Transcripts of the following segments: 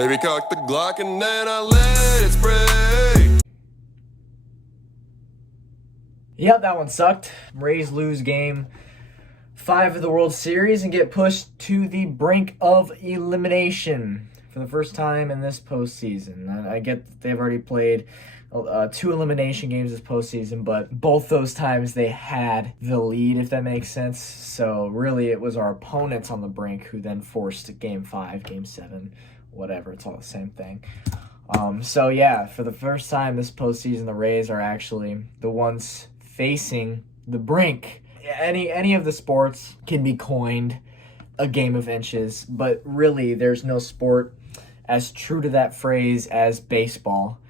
Baby, cock the Glock and then I let it spray. Yep, that one sucked. Rays lose game 5 of the World Series and get pushed to the brink of elimination for the first time in this postseason. I get that they've already played 2 elimination games this postseason, but both those times they had the lead, if that makes sense. So really it was our opponents on the brink who then forced game 5, game 7, whatever. It's all the same thing. So yeah, for the first time this postseason, the Rays are actually the ones facing the brink. Any of the sports can be coined a game of inches, but really there's no sport as true to that phrase as baseball.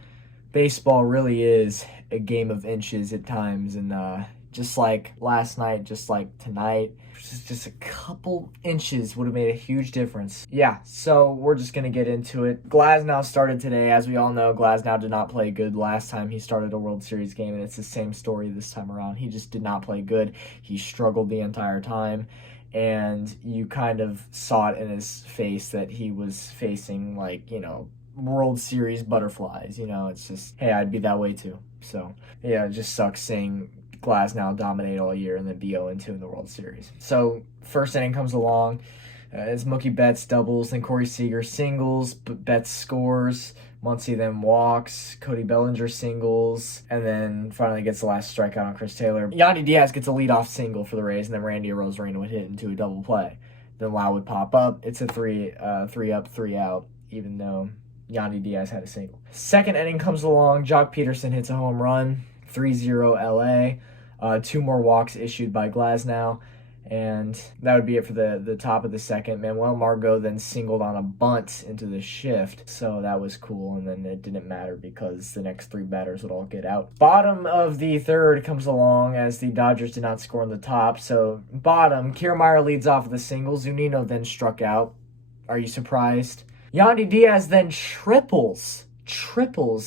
Baseball really is a game of inches at times, and just like last night, just like tonight, just a couple inches would have made a huge difference. Yeah, so we're just going to get into it. Glasnow started today. As we all know, Glasnow did not play good last time he started a World Series game, and it's the same story this time around. He just did not play good. He struggled the entire time, and you kind of saw it in his face that he was facing, like, World Series butterflies. It's just, hey, I'd be that way too. So, yeah, it just sucks seeing Glasnow dominate all year and then be 0-2 in the World Series. So, first inning comes along. It's Mookie Betts doubles, then Corey Seager singles, Betts scores, Muncy then walks, Cody Bellinger singles, and then finally gets the last strikeout on Chris Taylor. Yandy Diaz gets a leadoff single for the Rays, and then Randy Arozarena would hit into a double play. Then Lau would pop up. It's a 3 up, 3 out, even though Yandy Diaz had a single. Second inning comes along. Jock Peterson hits a home run, 3-0 LA. 2 more walks issued by Glasnow, and that would be it for the top of the second. Manuel Margot then singled on a bunt into the shift, so that was cool, and then it didn't matter because the next 3 batters would all get out. Bottom of the third comes along as the Dodgers did not score in the top, so bottom, Kiermaier leads off with a single. Zunino then struck out. Are you surprised? Yandy Diaz then triples,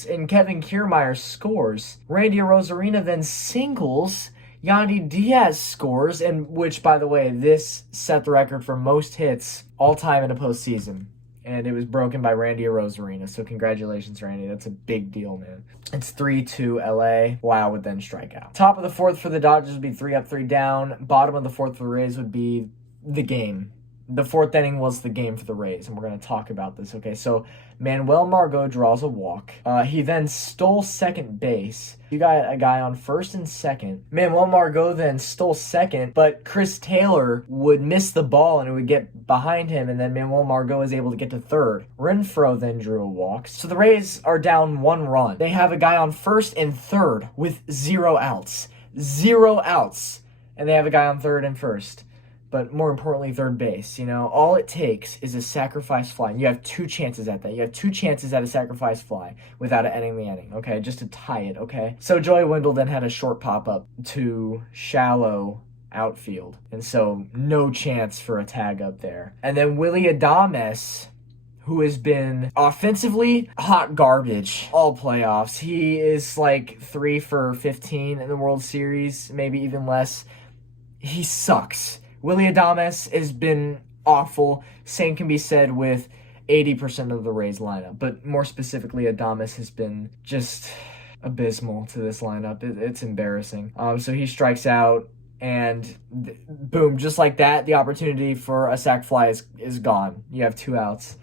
and Kevin Kiermaier scores. Randy Arozarena then singles. Yandy Diaz scores, and which, by the way, this set the record for most hits all time in a postseason. And it was broken by Randy Arozarena, so congratulations, Randy. That's a big deal, man. It's 3-2 LA. Lau would then strike out. Top of the fourth for the Dodgers would be 3 up, 3 down. Bottom of the fourth for the Rays would be the game. The fourth inning was the game for the Rays, and we're going to talk about this, okay? So, Manuel Margot draws a walk. He then stole second base. You got a guy on first and second. Manuel Margot then stole second, but Chris Taylor would miss the ball, and it would get behind him, and then Manuel Margot is able to get to third. Renfroe then drew a walk. So the Rays are down 1 run. They have a guy on first and third with 0 outs. 0 outs. And they have a guy on third and first. But more importantly, third base. All it takes is a sacrifice fly. And you have 2 chances at that. You have 2 chances at a sacrifice fly without it ending the inning, okay? Just to tie it, okay? So Joey Wendell then had a short pop-up to shallow outfield. And so no chance for a tag up there. And then Willy Adames, who has been offensively hot garbage all playoffs. He is like 3 for 15 in the World Series, maybe even less. He sucks. Willy Adames has been awful. Same can be said with 80% of the Rays lineup. But more specifically, Adames has been just abysmal to this lineup. It's embarrassing. So he strikes out, and boom, just like that, the opportunity for a sac fly is gone. You have 2 outs.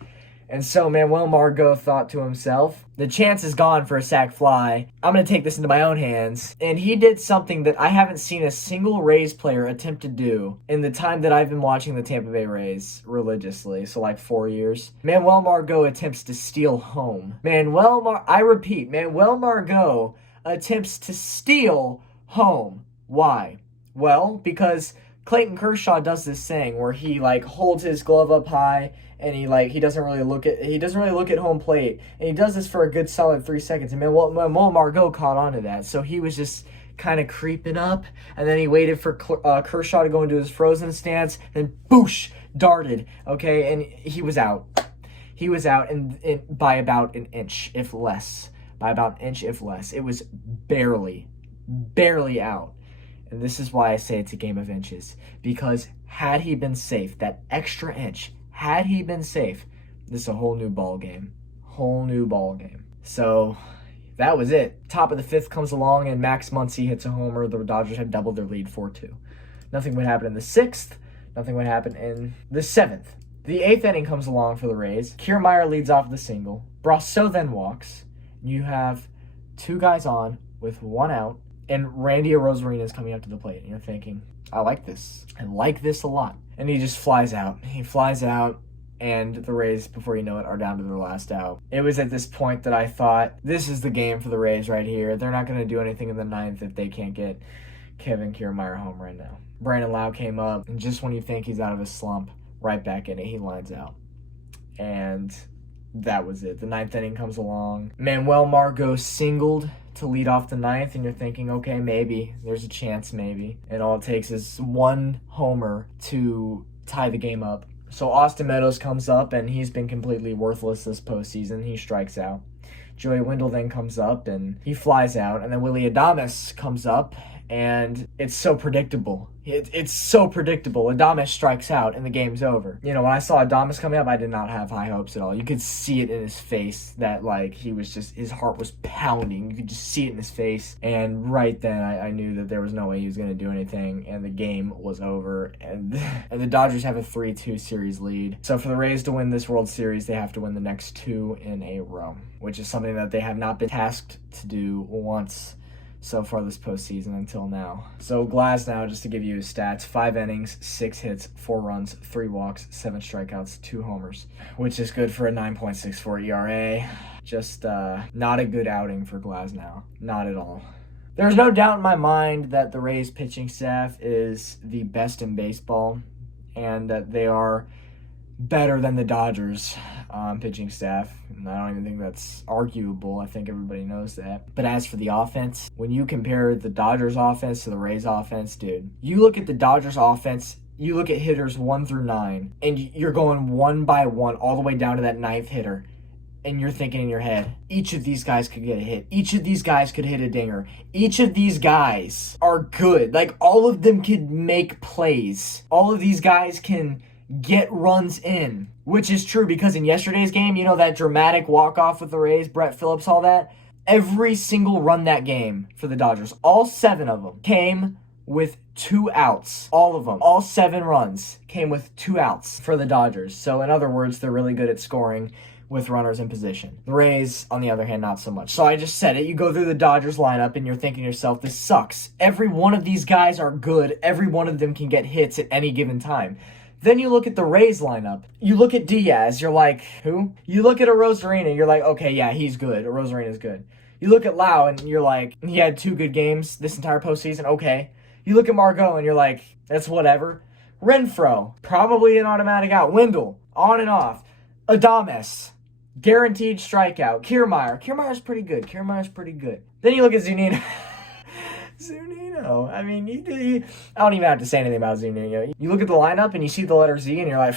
And so Manuel Margot thought to himself, the chance is gone for a sac fly. I'm going to take this into my own hands. And he did something that I haven't seen a single Rays player attempt to do in the time that I've been watching the Tampa Bay Rays religiously, so like 4 years. Manuel Margot attempts to steal home. I repeat, Manuel Margot attempts to steal home. Why? Well, because Clayton Kershaw does this thing where he holds his glove up high, and he doesn't really look at home plate, and he does this for a good solid 3 seconds. And Manuel Margot caught on to that, so he was just kind of creeping up, and then he waited for Kershaw to go into his frozen stance, then boosh, darted, okay, and he was out. He was out by about an inch, if less. It was barely out. And this is why I say it's a game of inches. Because had he been safe, that extra inch, had he been safe, This is a whole new ball game. Whole new ball game. So that was it. Top of the 5th comes along and Max Muncy hits a homer. The Dodgers had doubled their lead 4-2. Nothing would happen in the 6th. Nothing would happen in the 7th. The 8th inning comes along for the Rays. Kiermaier leads off the single. Brasso then walks. You have 2 guys on with 1 out. And Randy Arozarena is coming up to the plate. And you're thinking, I like this. I like this a lot. And he just flies out. He flies out. And the Rays, before you know it, are down to their last out. It was at this point that I thought, this is the game for the Rays right here. They're not going to do anything in the 9th if they can't get Kevin Kiermaier home right now. Brandon Lau came up, and just when you think he's out of his slump, right back in it, he lines out. And that was it. The 9th inning comes along. Manuel Margot singled to lead off the 9th, and you're thinking, okay, maybe. There's a chance, maybe. And all it takes is 1 homer to tie the game up. So Austin Meadows comes up, and he's been completely worthless this postseason. He strikes out. Joey Wendell then comes up, and he flies out. And then Willy Adames comes up, and it's so predictable. It's so predictable. Adames strikes out, and the game's over. You know, when I saw Adames coming up, I did not have high hopes at all. You could see it in his face that, like, he was just, his heart was pounding. You could just see it in his face. And right then, I knew that there was no way he was going to do anything, and the game was over. And the Dodgers have a 3-2 series lead. So for the Rays to win this World Series, they have to win the next 2 in a row, which is something that they have not been tasked to do once so far this postseason until now. So Glasnow, just to give you his stats, 5 innings, 6 hits, 4 runs, 3 walks, 7 strikeouts, 2 homers, which is good for a 9.64 ERA. Just not a good outing for Glasnow. Not at all. There's no doubt in my mind that the Rays pitching staff is the best in baseball and that they are better than the Dodgers pitching staff. And I don't even think that's arguable. I think everybody knows that. But as for the offense, when you compare the Dodgers offense to the Rays offense, dude, you look at the Dodgers offense, you look at hitters 1 through 9, and you're going one by one all the way down to that 9th hitter. And you're thinking in your head, each of these guys could get a hit. Each of these guys could hit a dinger. Each of these guys are good. Like, all of them could make plays. All of these guys can get runs in, which is true because in yesterday's game, you know, that dramatic walk-off with the Rays, Brett Phillips, all that, every single run that game for the Dodgers, all 7 of them came with 2 outs. All of them, all 7 runs came with 2 outs for the Dodgers. So in other words, they're really good at scoring with runners in position. The Rays, on the other hand, not so much. So I just said it. You go through the Dodgers lineup and you're thinking to yourself, this sucks. Every one of these guys are good. Every one of them can get hits at any given time. Then you look at the Rays lineup. You look at Diaz, you're like, who? You look at Arozarena, you're like, okay, yeah, he's good. Arozarena's good. You look at Lau, and you're like, he had 2 good games this entire postseason, okay. You look at Margot, and you're like, that's whatever. Renfroe, probably an automatic out. Wendell, on and off. Adames, guaranteed strikeout. Kiermaier's pretty good. Then you look at Zunino. Zunino. I mean, I don't even have to say anything about Zunino. You look at the lineup and you see the letter Z and you're like,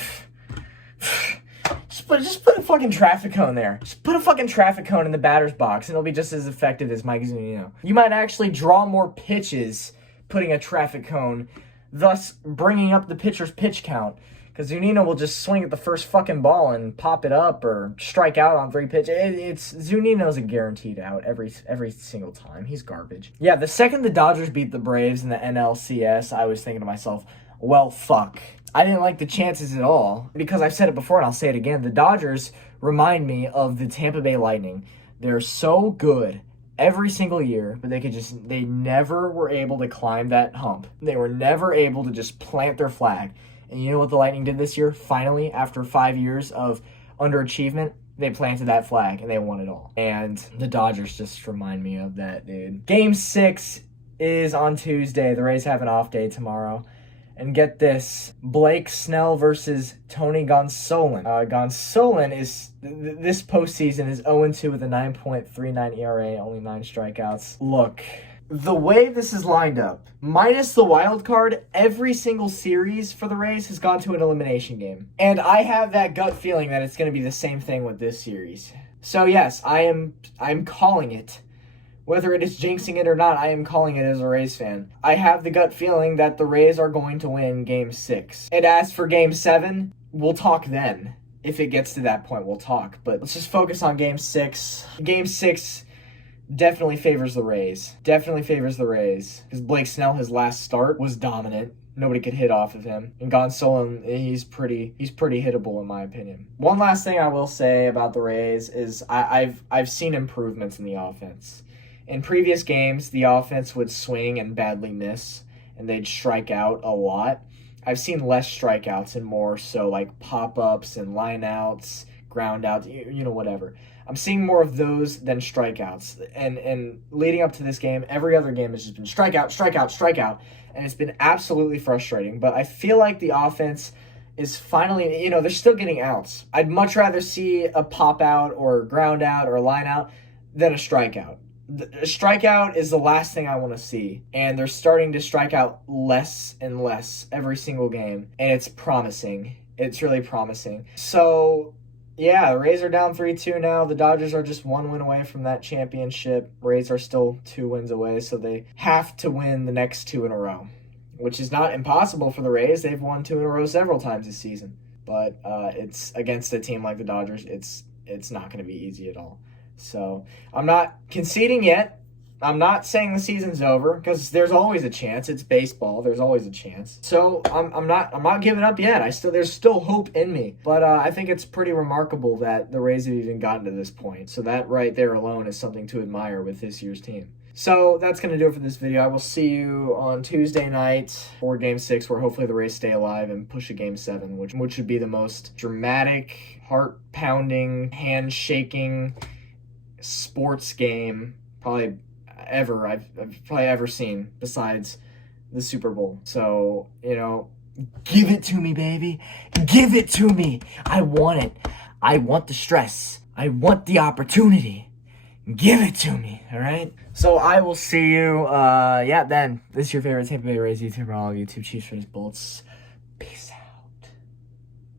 just put a fucking traffic cone there. Just put a fucking traffic cone in the batter's box and it'll be just as effective as Mike Zunino. You might actually draw more pitches putting a traffic cone, thus bringing up the pitcher's pitch count. Because Zunino will just swing at the first fucking ball and pop it up or strike out on 3 pitches. Zunino's a guaranteed out every single time. He's garbage. Yeah, the second the Dodgers beat the Braves in the NLCS, I was thinking to myself, well, fuck. I didn't like the chances at all. Because I've said it before and I'll say it again. The Dodgers remind me of the Tampa Bay Lightning. They're so good every single year, but they never were able to climb that hump. They were never able to just plant their flag. And you know what the Lightning did this year? Finally, after 5 years of underachievement, they planted that flag and they won it all. And the Dodgers just remind me of that, dude. Game 6 is on Tuesday. The Rays have an off day tomorrow. And get this, Blake Snell versus Tony Gonsolin. Gonsolin is, this postseason is 0-2 with a 9.39 ERA, only 9 strikeouts. Look, the way this is lined up, minus the wild card, every single series for the Rays has gone to an elimination game. And I have that gut feeling that it's going to be the same thing with this series. So yes, I'm calling it. Whether it is jinxing it or not, I am calling it as a Rays fan. I have the gut feeling that the Rays are going to win Game 6. And as for Game 7, we'll talk then. if it gets to that point, we'll talk. But let's just focus on Game 6. Game 6 definitely favors the Rays. Definitely favors the Rays. Because Blake Snell, his last start, was dominant. Nobody could hit off of him. And Gonsolin, he's pretty hittable in my opinion. One last thing I will say about the Rays is I've seen improvements in the offense. In previous games, the offense would swing and badly miss, and they'd strike out a lot. I've seen less strikeouts and more so like pop-ups and line-outs, ground-outs, whatever. I'm seeing more of those than strikeouts. And leading up to this game, every other game has just been strikeout, strikeout, strikeout. And it's been absolutely frustrating. But I feel like the offense is finally, they're still getting outs. I'd much rather see a pop-out or a ground-out or a line-out than a strikeout. A strikeout is the last thing I want to see. And they're starting to strike out less and less every single game. And it's promising. It's really promising. So, yeah, the Rays are down 3-2 now. The Dodgers are just 1 win away from that championship. Rays are still 2 wins away, so they have to win the next 2 in a row, which is not impossible for the Rays. They've won 2 in a row several times this season. But it's against a team like the Dodgers, it's not going to be easy at all. So I'm not conceding yet. I'm not saying the season's over because there's always a chance. It's baseball. There's always a chance. So I'm not giving up yet. There's still hope in me. But I think it's pretty remarkable that the Rays have even gotten to this point. So that right there alone is something to admire with this year's team. So that's going to do it for this video. I will see you on Tuesday night for Game 6, where hopefully the Rays stay alive and push a Game 7, which would be the most dramatic, heart-pounding, hand-shaking sports game I've probably ever seen besides the Super Bowl. So, give it to me, baby. Give it to me. I want it. I want the stress. I want the opportunity. Give it to me, all right? So I will see you, then. This is your favorite Tampa Bay Rays YouTuber, all YouTube Chiefs, Rays, Bullets. Peace out.